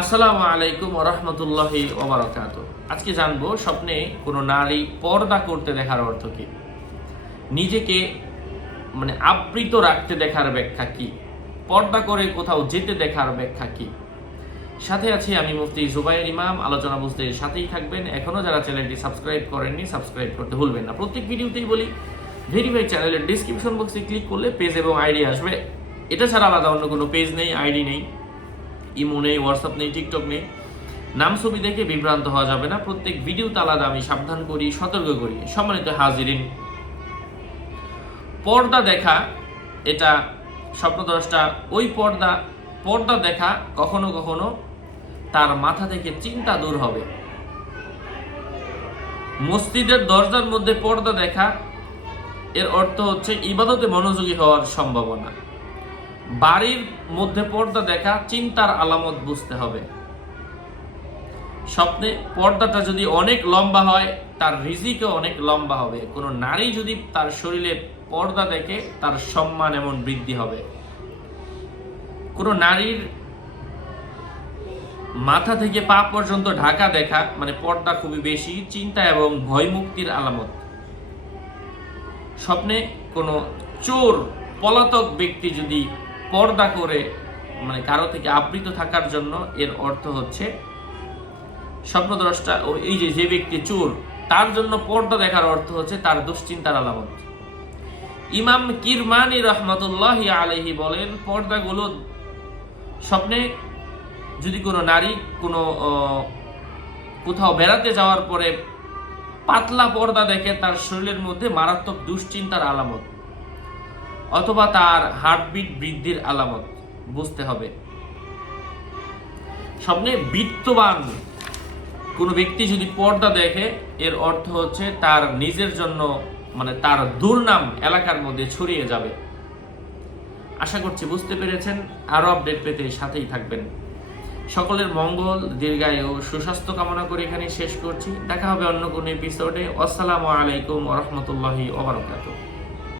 আসসালামু আলাইকুম ওয়া রাহমাতুল্লাহি ওয়া বারাকাতুহু। আজকে জানবো স্বপ্নে কোনো নারী পর্দা করতে দেখার অর্থ কি, নিজেকে আবৃত রাখতে দেখার ব্যাখ্যা কি, পর্দা করে কোথাও যেতে দেখার ব্যাখ্যা কি। সাথে আছি আমি মুফতি জুবাইর ইমাম। আলোচনা বুঝতে সাথেই থাকবেন। এখনো যারা চ্যানেলটি সাবস্ক্রাইব করেননি সাবস্ক্রাইব করতে ভুলবেন না। প্রত্যেক ভিডিওতেই বলি ভেরিফাই চ্যানেলের ডেসক্রিপশন বক্সে ক্লিক করলে পেজ এবং আইডি আসবে। এটা ছাড়া আলাদা অন্য কোনো পেজ নেই, আইডি নেই, ইমো নেই, হোয়াটসঅ্যাপ নেই, টিকটক নেই। নাম ছবি দেখে বিভ্রান্ত হওয়া যাবে না। প্রত্যেক ভিডিওতে আলাদা আমি সাবধান করি, সতর্ক করি। সম্মানিত হাজিরিন, পর্দা দেখা এটা স্বপ্নদ্রষ্টা ওই পর্দা দেখা কখনো কখনো তার মাথা থেকে চিন্তা দূর হবে। মসজিদের দরজার মধ্যে পর্দা দেখা এর অর্থ হচ্ছে ইবাদতে মনোযোগী হওয়ার সম্ভাবনা। বাড়ির মধ্যে পর্দা দেখা চিন্তার আলামত বুঝতে হবে। স্বপ্নে পর্দাটা যদি অনেক লম্বা হয় তার রিজিকও অনেক লম্বা হবে। কোনো নারী যদি তার শরীরে পর্দা দেখে তার সম্মান এমন বৃদ্ধি হবে। কোনো নারীর মাথা থেকে পা পর্যন্ত ঢাকা দেখা পর্দা খুবই বেশি চিন্তা এবং ভয় মুক্তির আলামত। স্বপ্নে কোনো চোর পলাতক ব্যক্তি যদি পর্দা করে কারো থেকে আবৃত থাকার জন্য, এর অর্থ হচ্ছে স্বপ্নদ্রষ্টা এই যে ব্যক্তি চোর তার জন্য পর্দা দেখার অর্থ হচ্ছে তার দুশ্চিন্তার আলামত। ইমাম কিরমানি রহমতুল্লাহি আলাইহি বলেন, পর্দাগুলো স্বপ্নে যদি কোনো নারী কোথাও বেড়াতে যাওয়ার পরে পাতলা পর্দা দেখে তার শরীরের মধ্যে মারাত্মক দুশ্চিন্তার আলামত, অথবা তার হার্টবিট বৃদ্ধির আলামত বুঝতে হবে। স্বপ্নে বিত্তবান কোনো ব্যক্তি যদি পর্দা দেখে এর অর্থ হচ্ছে তার নিজের জন্য তার দুর্নাম এলাকার মধ্যে ছড়িয়ে যাবে। আশা করছি বুঝতে পেরেছেন। আরো আপডেট পেতে সাথেই থাকবেন। সকলের মঙ্গল, দীর্ঘায়ু, সুস্বাস্থ্য কামনা করে এখানে শেষ করছি। দেখা হবে অন্য কোনো এপিসোডে। আসসালামু আলাইকুম ওয়া রাহমাতুল্লাহি ওয়া বারাকাতুহু।